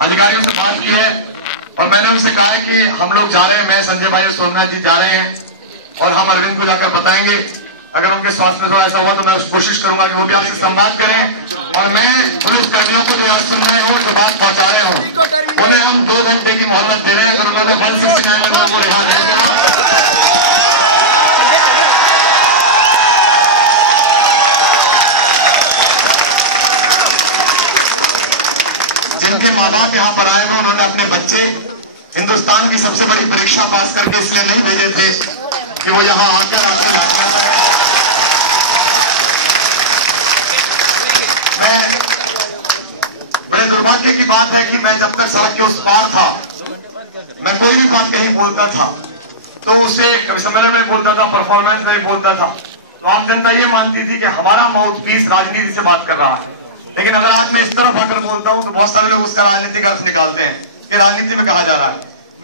अधिकारियों से बात की है और मैंने उनसे कहा है कि हम लोग जा रहे हैं, मैं संजय भाई और सोमनाथ जी जा रहे हैं और हम अरविंद को जाकर बताएंगे। अगर उनके स्वास्थ्य में थोड़ा ऐसा हुआ तो मैं कोशिश करूंगा कि वो भी आपसे संवाद करें और मैं पुलिस कर्मियों को जो आज सुन रहे हो, जो बात पहुंचा रहे हो, उन्हें हम 2 घंटे की मोहलत दे रहे हैं। अगर उन्होंने 169 में लोगों को रिहा नहीं किया, जिनके माँ बाप यहाँ पर आए हुए, उन्होंने अपने बच्चे हिंदुस्तान की सबसे बड़ी परीक्षा पास करके इसलिए नहीं भेजे थे कि वो यहाँ आकर आपके बड़े दुर्भाग्य की बात है कि मैं जब तक सड़क के उस पार था, मैं कोई भी बात कहीं बोलता था तो उसे कवि सम्मेलन में बोलता था, परफॉर्मेंस में बोलता था, तो आम जनता ये मानती थी कि हमारा माउथ पीस राजनीति से बात कर रहा है। लेकिन अगर आज मैं इस तरफ आकर बोलता हूं तो बहुत सारे लोग उसका राजनीतिक अर्थ निकालते हैं कि राजनीति में कहा जा रहा है।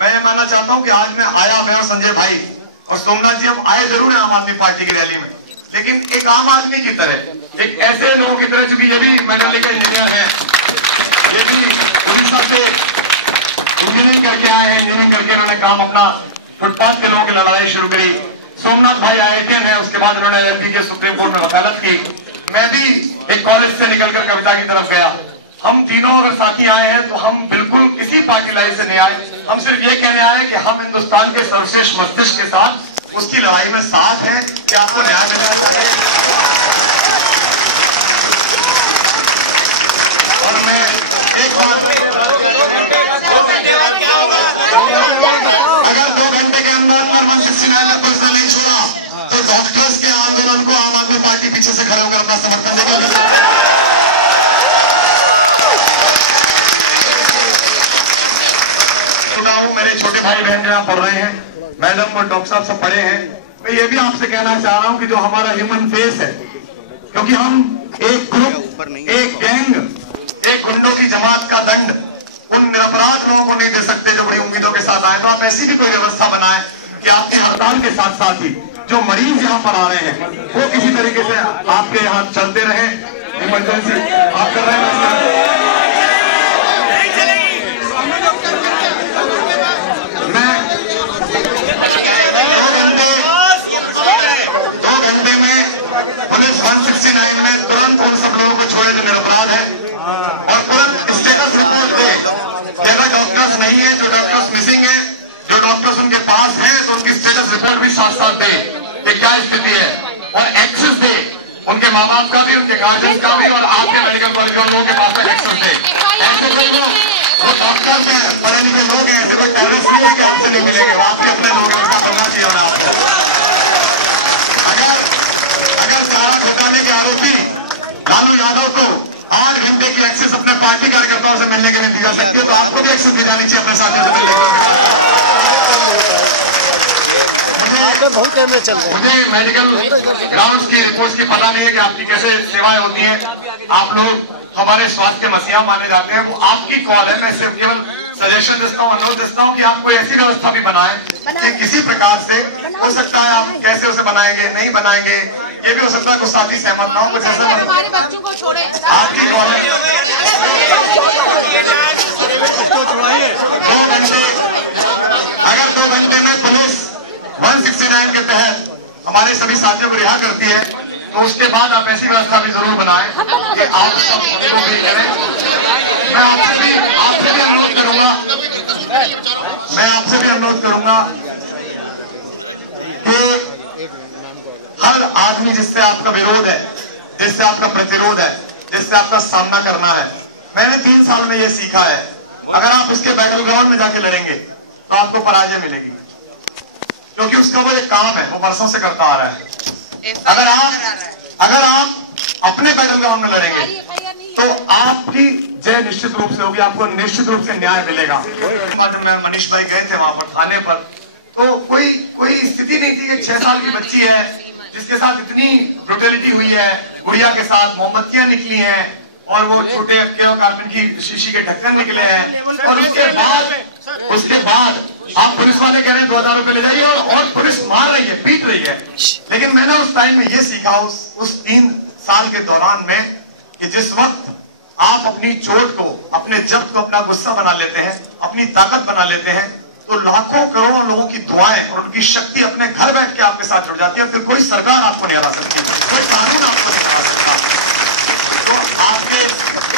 मैं ये मानना चाहता हूं कि आज मैं आया, मैं और संजय भाई और सोमनाथ जी हम आए जरूर हैं आम आदमी पार्टी की रैली में, लेकिन एक आम आदमी की तरह, एक ऐसे लोगों की तरह, चूंकि ये भी मेडल लेकर इंजीनियर है, ये भी उड़ीसा से इंजीनियरिंग करके आए हैं, इंजीनियरिंग करके उन्होंने काम अपना फुटपाथ के लोगों की लड़ाई शुरू करी। सोमनाथ भाई IITian है, उसके बाद उन्होंने LLB के सुप्रीम कोर्ट में वकालत की। मैं भी एक कॉलेज से निकलकर कविता की तरफ गया। हम तीनों अगर साथी आए हैं तो हम बिल्कुल किसी पार्टी लाइन से नहीं आए, हम सिर्फ ये कहने आए कि हम हिंदुस्तान के सर्वश्रेष्ठ मस्तिष्क के साथ उसकी लड़ाई में साथ हैं कि आपको न्याय मिलना चाहिए। और मैं एक बात, अगर 2 घंटे के अंदर 169 में पुलिस ने नहीं छोड़ा तो डॉक्टर्स के आंदोलन को आम आदमी पार्टी पीछे से खड़े होकर अपना समर्थन देगी। मेरे छोटे भाई बहन जो यहाँ पढ़ रहे हैं, मैडम और डॉक्टर साहब सब पढ़े हैं, मैं ये भी आपसे कहना चाह रहा हूँ कि जो हमारा ह्यूमन फेस है, क्योंकि हम एक ग्रुप, एक गैंग, एक गुंडों की जमात का दंड उन निरपराध लोगों को नहीं दे सकते जो बड़ी उम्मीदों के साथ आए। तो आप ऐसी भी कोई व्यवस्था बनाएं कि आपकी हड़ताल के साथ साथ ही जो मरीज यहाँ पर आ रहे हैं वो किसी तरीके से आपके यहाँ चलते रहे। इमरजेंसी आप कर रहे हैं, पुलिस 169 में तुरंत उन सब लोगों को छोड़े जो निरपराध है और तुरंत स्टेटस रिपोर्ट दे कि अगर डॉक्टर्स नहीं है, जो डॉक्टर्स मिसिंग है, जो डॉक्टर्स उनके पास है, तो उनकी स्टेटस रिपोर्ट भी साथ साथ दे कि क्या स्थिति है और एक्सेस दे उनके माँ बाप का भी, उनके गार्जियंस का भी और आपके मेडिकल कॉलेज वालों के पास में एक्सेस दे। ऐसे कोई वो डॉक्टर्स हैं, पढ़े लिखे लोग हैं, ऐसे कोई टेररिस्ट नहीं है कि आपसे नहीं मिलेंगे, वो आपके अपने लोग हैं, उनका करना चाहिए होना आपको। घोटाले के आरोपी लालू यादव को 8 घंटे की एक्सेस अपने पार्टी कार्यकर्ताओं से मिलने के लिए दी जा सकती है, तो आपको भी एक्सेस दी जानी चाहिए अपने साथियों से मिलने के लिए। मुझे मेडिकल ग्राउंड्स की रिपोर्ट्स की पता नहीं है कि आपकी कैसे सेवाएं होती हैं। आप लोग हमारे स्वास्थ्य के मसीहा माने जाते हैं, वो आपकी कॉल है। मैं सिर्फ केवल सजेशन देता हूँ, अनुरोध देता हूँ कि आप कोई ऐसी व्यवस्था भी बनाएं कि किसी प्रकार से, हो सकता है आप कैसे उसे बनाएंगे, नहीं बनाएंगे, ये भी हो सकता है कुछ साथी सहमत ना हो, कुछ ऐसे हमारे बच्चों को छोड़े, आपकी कॉल है। 2 घंटे, अगर 2 घंटे में पुलिस 169 के तहत हमारे सभी साथियों को रिहा करती है तो उसके बाद आप ऐसी व्यवस्था भी जरूर बनाएं कि आप सब को भी करें। मैं आपसे भी अनुरोध करूंगा कि हर आदमी जिससे आपका विरोध है, जिससे आपका प्रतिरोध है, जिससे आपका सामना करना है, मैंने 3 साल में यह सीखा है, अगर आप उसके बैटल ग्राउंड में जाके लड़ेंगे तो आपको पराजय मिलेगी, क्योंकि उसका वो एक काम है, वो वर्षों से करता आ रहा है। अगर आप अपने बैटल ग्राउंड में लड़ेंगे तो आपकी जय निश्चित रूप से होगी, आपको निश्चित रूप से न्याय मिलेगा। मनीष भाई गए थे वहां पर थाने पर, तो कोई स्थिति नहीं थी कि 6 साल की बच्ची है जिसके साथ इतनी ब्रुटलिटी हुई है, गुड़िया के साथ मोमबत्तियां निकली हैं और वो छोटे कार्बन की शीशी के ढक्कन निकले हैं, और उसके बाद आप पुलिस वाले कह रहे हैं 2000 रुपए ले जाइए और पुलिस मार रही है, पीट रही है। लेकिन मैंने उस टाइम में ये सीखा, उस 3 साल के दौरान में, कि जिस वक्त आप अपनी चोट को, अपने जब्त को अपना गुस्सा बना लेते हैं, अपनी ताकत बना लेते हैं, तो लाखों करोड़ों लोगों की दुआएं और उनकी शक्ति अपने घर बैठ के आपके साथ जुड़ जाती है। फिर कोई सरकार आपको नहीं हरा सकती, कोई कानून आपको नहीं हरा सकता। तो आपके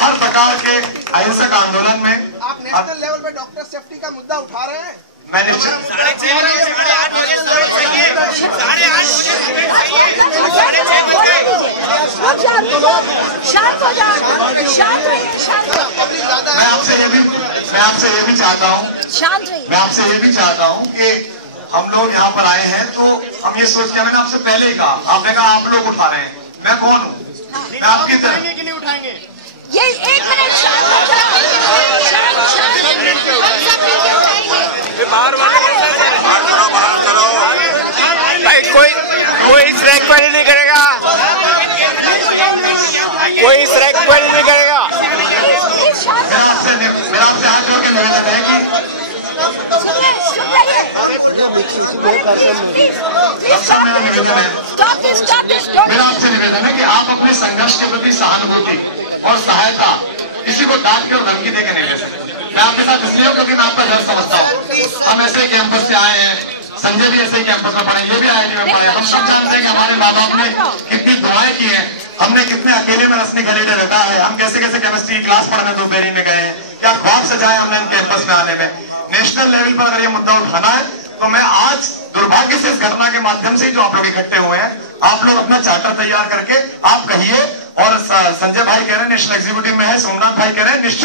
हर प्रकार के अहिंसक आंदोलन में आप नेशनल लेवल पे डॉक्टर सेफ्टी का मुद्दा उठा रहे हैं। मैंने मैं आपसे ये भी चाहता हूँ, मैं आपसे ये भी चाहता हूँ कि हम लोग यहाँ पर आए हैं तो हम ये सोच के, मैंने आपसे पहले ही कहा, आपने कहा आप लोग उठा रहे हैं, मैं कौन हूँ? मैं आपकी तरह कि नहीं उठाएंगे? ये 1 मिनट शांत हो भाई कोई स्ट्राइक पहले नहीं करेगा, कोई स्ट्राइक पहले नहीं करेगा। मेरा आपसे हाथ जोड़ के निवेदन है कि मेरा आपसे निवेदन है कि आप अपने संघर्ष के प्रति सहानुभूति और सहायता किसी को डांट के और धमकी देके नहीं ले सकते। मैं आपके साथ इसलिए हूँ क्योंकि मैं आपका घर समझता हूँ। हम ऐसे कैंपस से आए हैं, संजय भी ऐसे कैंपस में पढ़े, ये भी IIT में पढ़े। हम सब जानते हैं कि हमारे माँ बाप ने कितनी दुआएं की हैं, हमने कितने अकेले में रसनी गलीडे रखा है, हम कैसे कैसे केमिस्ट्री की क्लास पढ़ने दोपहरी में गए हैं, क्या ख्वाब सजाए हमने कैंपस में आने में। नेशनल लेवल पर अगर ये मुद्दा उठाना है तो मैं आज दुर्भाग्य से इस घटना के माध्यम से जो आप लोग इकट्ठे हुए हैं, आप लोग अपना चार्टर तैयार करके आप कहिए, और संजय भाई कह रहे हैं नेशनल एग्जीक्यूटिव में है, सोमनाथ भाई कह रहे हैं निश्चित